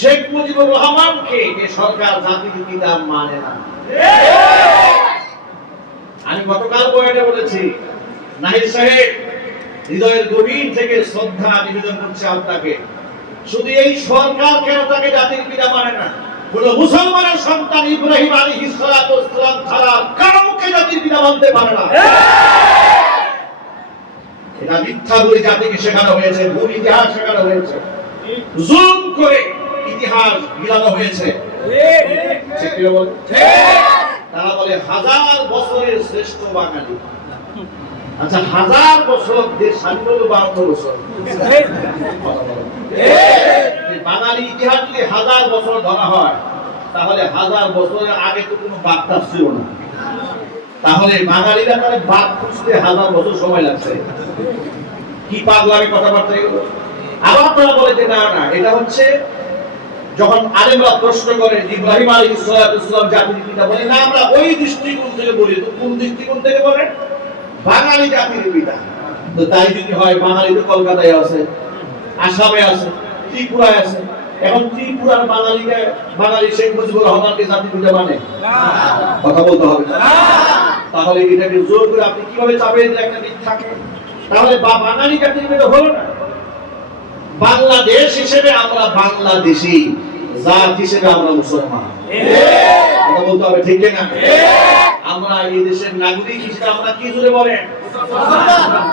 শেখ মুজিবুর রহমানকে এ সরকার জাতির পিতা মানে না। আমি গতকাল বয়ানে বলেছি, নাহিদ সাহেব, হৃদয়ের গভীর থেকে শ্রদ্ধা নিবেদন করছে আপনাকে। শুধু এই সরকার কেন তাকে জাতির পিতা মানে না, কোন মুসলমানের সন্তান ইব্রাহিম আলাইহিস সালাতু ওয়াস সালাম ছাড়া কাউকে জাতির পিতা মানতে পারে না। এটা মিথ্যা বলে জাতিকে শেখানো হয়েছে, ভুল ইতিহাস শেখানো হয়েছে, জুলুম করে ইতিহাস গিলানো হয়েছে। ঠিক কি বল? তারা বলে হাজার বছরের শ্রেষ্ঠ বাঙালি। আচ্ছা, হাজার বছর দেশ স্বাধীন হলো 52 বছর। বাঙালি ইতিহাস যদি হাজার বছর ধরা হয়, তাহলে হাজার বছরের আগে তো কোনো বার্তা ছিল না। তাহলে বাঙালিরা তাহলে বাদ খুঁজতে হাজার বছর সময় লাগছে। কি পাগলামি কথাবার্তা এগুলো। আবার তারা বলে যে না না, এটা হচ্ছে যখন আলেমরা প্রশ্ন করে ইব্রাহিম আলাইহিস সালাম জাতির পিতা, বলে না আমরা ওই দৃষ্টিকোণ থেকে বলি। তো কোন দৃষ্টিকোণ থেকে বলেন? বাঙালি জাতির পিতা। তো তাই যদি হয়, বাঙালি তো কলকাতায় আছে, আসামে আছে, ত্রিপুরায় আছে। এখন ত্রিপুরার বাঙালি শেখ মুজিবুর রহমানকে জাতির পিতা মানে না, কথা বলতে হবে। তাহলে এটাকে জোর করে আপনি কিভাবে চাপিয়ে দিলেন একটা মিথ্যাকে? তাহলে বাঙালি জাতির পিতা হলো না। বাংলাদেশ হিসেবে আমরা বাংলাদেশী, জাত হিসেবে আমরা মুসলমান। কথা বলতে হবে, ঠিক না? আমরা এই দেশের নাগরিক হিসেবে আমরা কি জুড়ে বলেন?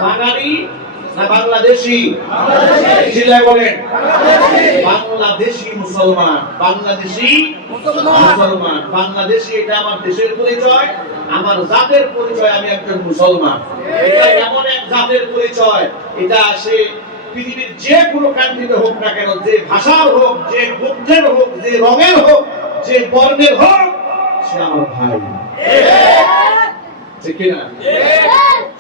বাঙালি না বাংলাদেশী? জিল্লায় বলেন বাংলাদেশী মুসলমান। বাংলাদেশী মুসলমান, বাংলাদেশী, এটা আমার দেশের পরিচয়, আমার জাতের পরিচয়, আমি একজন মুসলমান। এটা এমন এক জাতের পরিচয়, এটা সে পৃথিবীর যে কোনো কান্ট্রিতে হোক না কেন, যে ভাষার হোক, যে গোত্রের হোক, যে রঙের হোক, যে বর্ণের হোক, সে আমার ভাই। ঠিক না?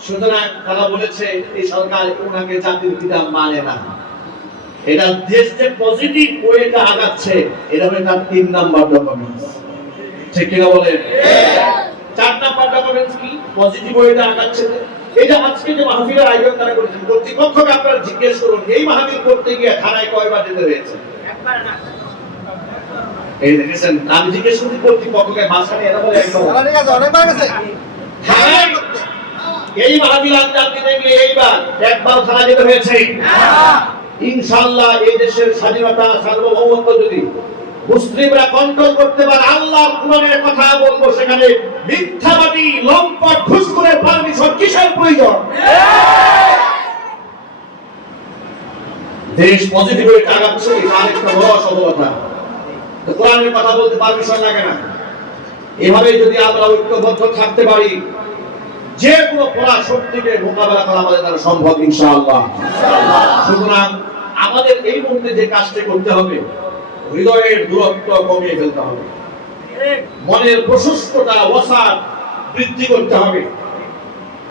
সুতরাং তারা বলেছে এই সরকার ওনাকে জাতির পিতা মানে না। এটা দেশ যে পজিটিভ ওয়েটা আগাচ্ছে, এটা হলো তার 3 নাম্বার ডকুমেন্টস। ঠিক কিনা বলেন? 4 নাম্বার ডকুমেন্টস কি? পজিটিভ ওয়েটা আগাচ্ছে। এই যে আজকে যে মাহফিলের আয়োজন তারা করেছেন, কর্তৃপক্ষকে আপনারা জিজ্ঞেস করুন এই মাহফিল করতে গিয়ে থানায় কয়বার যেতে হয়েছে? একবার না। এই দেখেছেন, আমি জিজ্ঞেস করছি কর্তৃপক্ষকে, মাঝখানে এরা বলে অনেকবার গেছে। এই মাহফিল আঞ্জাম দিতে গিয়ে একবার থানা যেতে হয়েছে। ইনশাআল্লাহ এই দেশের স্বাধীনতা, সার্বভৌমত্ব যদি মুসলিমরা কন্ট্রোল করতে পারে, আল্লাহর কোরআনের কথা বলবো, সেখানে মিথ্যাবাদী লম্পট ঘুষখোরের পারমিশন কিসের প্রয়োজন? দেশ পজিটিভ হয়ে আগাচ্ছে, আরেকটা বড় সফলতা। কোরআনের কথা বলতে পারমিশন লাগে না। এভাবে যদি আমরা ঐক্যবদ্ধ থাকতে পারি, যে কোনো পরাশক্তিকে মোকাবেলা করা আমাদের দ্বারা সম্ভব ইনশাআল্লাহ। সুতরাং আমাদের এই মুহূর্তে যে কাজটি করতে হবে, হৃদয়ের দূরত্ব কমিয়ে ফেলতে হবে, মনের প্রশস্ততা, ওয়াসাত বৃদ্ধি করতে হবে।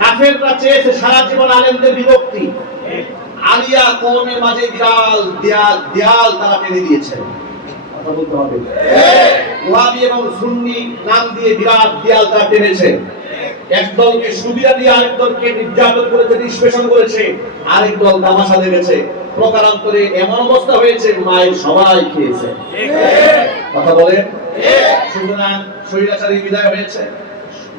কাফেররা চেয়েছে সারা জীবন আলেমদের বিভক্তি। আলিয়া কওমের মাঝে দেয়াল তারা টেনে দিয়েছে। কথা বলতে হবে। ওয়াহাবি এবং সুন্নি নাম দিয়ে বিরাট দেয়াল তারা টেনেছে। একদলকে সুবিধা দিয়ে আরেক দলকে নির্যাতন করেছে, নিষ্পেষণ করেছে, আরেক দল তামাশা দেখেছে। প্রকারান্তরে এমন অবস্থা হয়েছে, মায়ের সবাই খেয়েছে। কথা বলেন। সুতরাং স্বৈরাচারী বিদায় হয়েছে।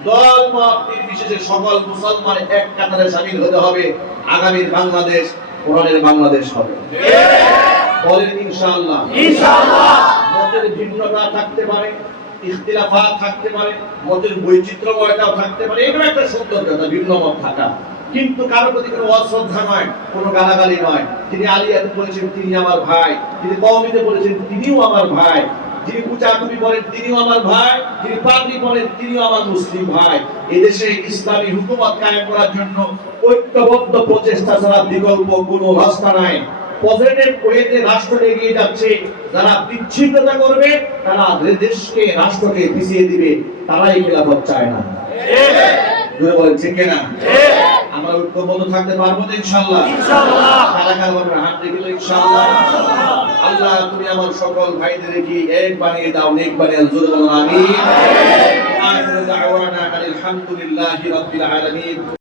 দল মত নির্বিশেষে সকল মুসলমান এক কাতারে শামিল হতে হবে। আগামীর বাংলাদেশ কোরআনের বাংলাদেশ হবে। বলেন ইনশাআল্লাহ। ইনশাআল্লাহ। মতের ভিন্নতা থাকতে পারে, ইখতিলাফাত থাকতে পারে, মতের বৈচিত্র্যময়তাও থাকতে পারে, এটা একটা সৌন্দর্যতা, ভিন্ন মত থাকা। কিন্তু কারো প্রতি কোনো অশ্রদ্ধা নয়, কোনো গালাগালি নয়। যিনি আলিয়াতে বলেছেন তিনি আমার ভাই, যিনি কওমিতে বলেছেন তিনিও আমার ভাই, যিনি কুচাকুচি বলেন তিনিও আমার ভাই, যিনি পাগড়ি বলেন তিনিও আমার মুসলিম ভাই। এদেশে ইসলামী হুকুমত কায়েম করার জন্য ঐক্যবদ্ধ প্রচেষ্টা ছাড়া বিকল্প কোনো রাস্তা নাই। পজিটিভ ওয়েতে রাষ্ট্র এগিয়ে যাচ্ছে। যারা বিচ্ছিন্নতা করবে, তারা দেশকে, রাষ্ট্রকে পিছিয়ে দিবে, তারাই খেলাফত চায় না। জোরে বলেন ঠিক না? আমরা ঐক্যবদ্ধ থাকতে পারবো তো ইনশাআল্লাহ। ইনশাআল্লাহ। কারাকার বলবে হাত রেখে ইনশাআল্লাহ। আল্লাহ তুমি আমার সকল ভাইদের কি এক বানিয়ে দাও, নেক বানিয়ে দাও। জোরে বলুন আমিন। আখিরু দাওয়ানা আলহামদুলিল্লাহি রাব্বিল আলামিন।